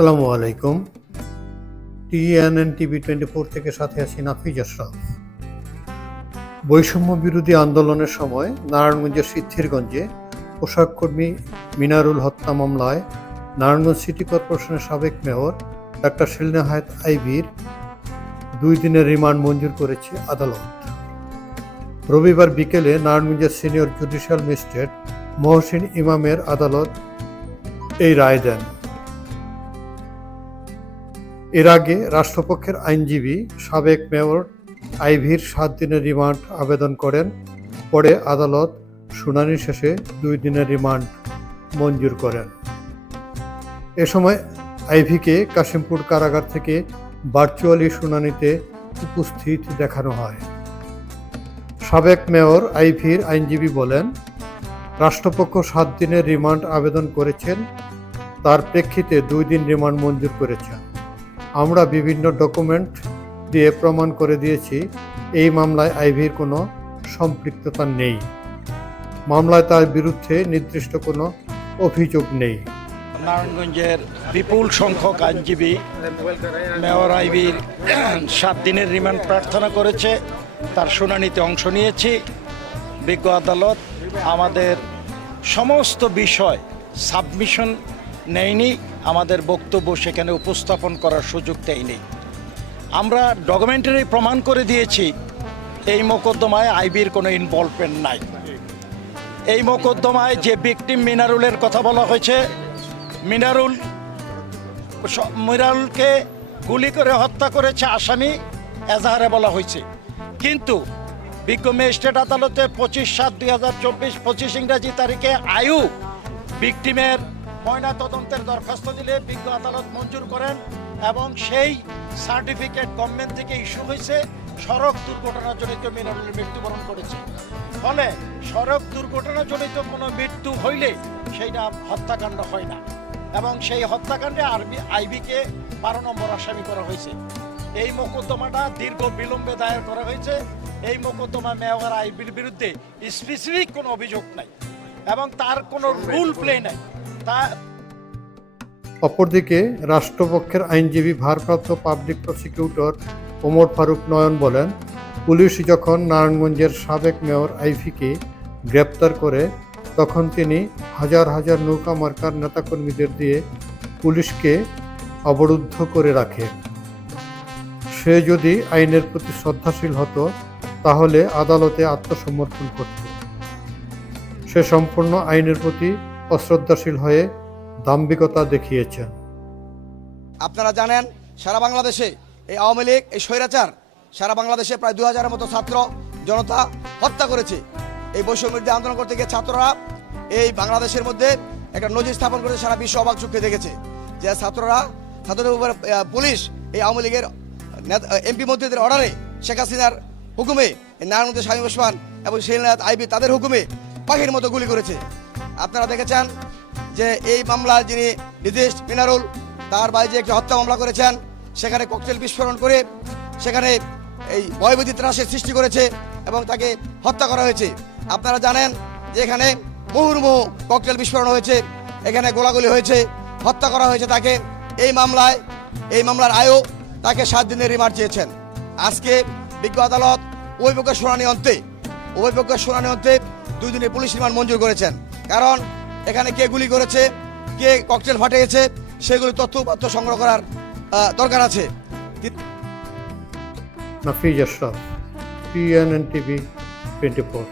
আসসালামু আলাইকুম। TNN TV 24 থেকে সাথে আছি নাফিজ আশরাফ। বৈষম্য বিরোধী আন্দোলনের সময় নারায়ণগঞ্জের সিদ্ধিরগঞ্জে পোশাক কর্মী মিনারুল হত্যা মামলায় নারায়ণগঞ্জ সিটি কর্পোরেশনের সাবেক মেয়র ডাক্তার শিলনা হায়াত আইভীর 2 দিনের রিমান্ড মঞ্জুর করেছে আদালত। রবিবার বিকেলে নারায়ণগঞ্জের সিনিয়র জুডিশিয়াল ম্যাজিস্ট্রেট মহসিন ইমামের আদালত এই রায় দেন। এর আগে রাষ্ট্রপক্ষের আইনজীবী সাবেক মেয়র আইভীর 7 দিনের রিমান্ড আবেদন করেন। পরে আদালত শুনানি শেষে 2 দিনের রিমান্ড মঞ্জুর করেন। এ সময় আইভীকে কাশিমপুর কারাগার থেকে ভার্চুয়ালি শুনানিতে উপস্থিত দেখানো হয়। সাবেক মেয়র আইভীর আইনজীবী বলেন, রাষ্ট্রপক্ষ 7 দিনের রিমান্ড আবেদন করেছেন, তার প্রেক্ষিতে 2 দিন রিমান্ড মঞ্জুর করেছেন। আমরা বিভিন্ন ডকুমেন্ট দিয়ে প্রমাণ করে দিয়েছি এই মামলায় আইভীর কোনো সম্পৃক্ততা নেই। মামলায় তার বিরুদ্ধে নির্দিষ্ট কোনো অভিযোগ নেই। নারায়ণগঞ্জের বিপুল সংখ্যক আইনজীবী মেয়র আইভীর 7 দিনের রিমান্ড প্রার্থনা করেছে। তার শুনানিতে অংশ নিয়েছি। বিজ্ঞ আদালত আমাদের সমস্ত বিষয় সাবমিশন নেয়নি, আমাদের বক্তব্য সেখানে উপস্থাপন করার সুযোগ দেয়নি। আমরা ডকুমেন্টারি প্রমাণ করে দিয়েছি এই মোকদ্দমায় আইভীর কোনো ইনভলভমেন্ট নাই। এই মোকদ্দমায় যে ভিকটিম মিনারুলের কথা বলা হয়েছে, মিনারুলকে গুলি করে হত্যা করেছে আসামি এজাহারে বলা হয়েছে। কিন্তু বিজ্ঞ ম্যাজিস্ট্রেট আদালতে 25/7/2024 25 ইংরাজি তারিখে আয়ু ভিকটিমের ময়না তদন্তের দরখাস্ত দিলে বিজ্ঞ আদালত মঞ্জুর করেন এবং সেই সার্টিফিকেট গভর্নমেন্ট থেকে ইস্যু হয়েছে। সড়ক দুর্ঘটনাজনিত মিনারুল মৃত্যুবরণ করেছে। ফলে সড়ক দুর্ঘটনাজনিত কোনো মৃত্যু হইলে সেইটা হত্যাকাণ্ড হয় না এবং সেই হত্যাকাণ্ডে আইভীকে 12 নম্বর আসামি করা হয়েছে। এই মোকদ্দমাটা দীর্ঘ বিলম্বে দায়ের করা হয়েছে। এই মোকদ্দমা মেয়র আইভীর বিরুদ্ধে স্পেসিফিক কোনো অভিযোগ নাই এবং তার কোনো রুল প্লে নাই। অপরদিকে রাষ্ট্রপক্ষের আইনজীবী ভারপ্রাপ্ত পাবলিক প্রসিকিউটর ওমর ফারুক নয়ন বলেন, পুলিশ যখন নারায়ণগঞ্জের সাবেক মেয়র আইভীকে গ্রেপ্তার করে তখন তিনি হাজার হাজার নৌকা মার্কার নেতাকর্মীদের দিয়ে পুলিশকে অবরুদ্ধ করে রাখে। সে যদি আইনের প্রতি শ্রদ্ধাশীল হতো তাহলে আদালতে আত্মসমর্পণ করত। সে সম্পূর্ণ আইনের প্রতি অশ্রদ্ধাশীল হয়ে দাম্ভিকতা দেখিয়েছেন। আপনারা জানেন সারা বাংলাদেশে এই আওয়ামী লীগ, এই স্বৈরাচার সারা বাংলাদেশে প্রায় 2000-এর মতো ছাত্র জনতা হত্যা করেছে। এই বৈষম্য বিরোধী আন্দোলন করতে গিয়ে ছাত্ররা এই বাংলাদেশের মধ্যে একটা নজির স্থাপন করে সারা বিশ্ব অবাক চোখে দেখেছে যে ছাত্রদের উপর পুলিশ এই আওয়ামী লীগের এমপি মন্ত্রীদের অর্ডারে শেখ হাসিনার হুকুমে নারায়ণগঞ্জের শামীম ওসমান এবং শিলনা হায়াত আইভী তাদের হুকুমে পাখির মতো গুলি করেছে। আপনারা দেখেছেন যে এই মামলার যিনি নির্দেশ মিনারুল, তার বাইরে যে একটি হত্যা মামলা করেছেন, সেখানে ককটেল বিস্ফোরণ করে সেখানে এই ভয়ভীতি ত্রাসের সৃষ্টি করেছে এবং তাকে হত্যা করা হয়েছে। আপনারা জানেন যে এখানে মুহুর্মুহু ককটেল বিস্ফোরণ হয়েছে, এখানে গোলাগুলি হয়েছে, হত্যা করা হয়েছে তাকে। এই মামলার আয়ু তাকে 7 দিনের রিমান্ড চেয়েছেন। আজকে বিজ্ঞ আদালত উভয় পক্ষের শুনানি অন্তে 2 দিনের পুলিশ রিমান্ড মঞ্জুর করেছেন। কারণ এখানে কে গুলি করেছে, কে ককটেল ফাটিয়েছে সেগুলি তথ্য সংগ্রহ করার দরকার আছে। Nafiz Ashraf, TNN TV 24।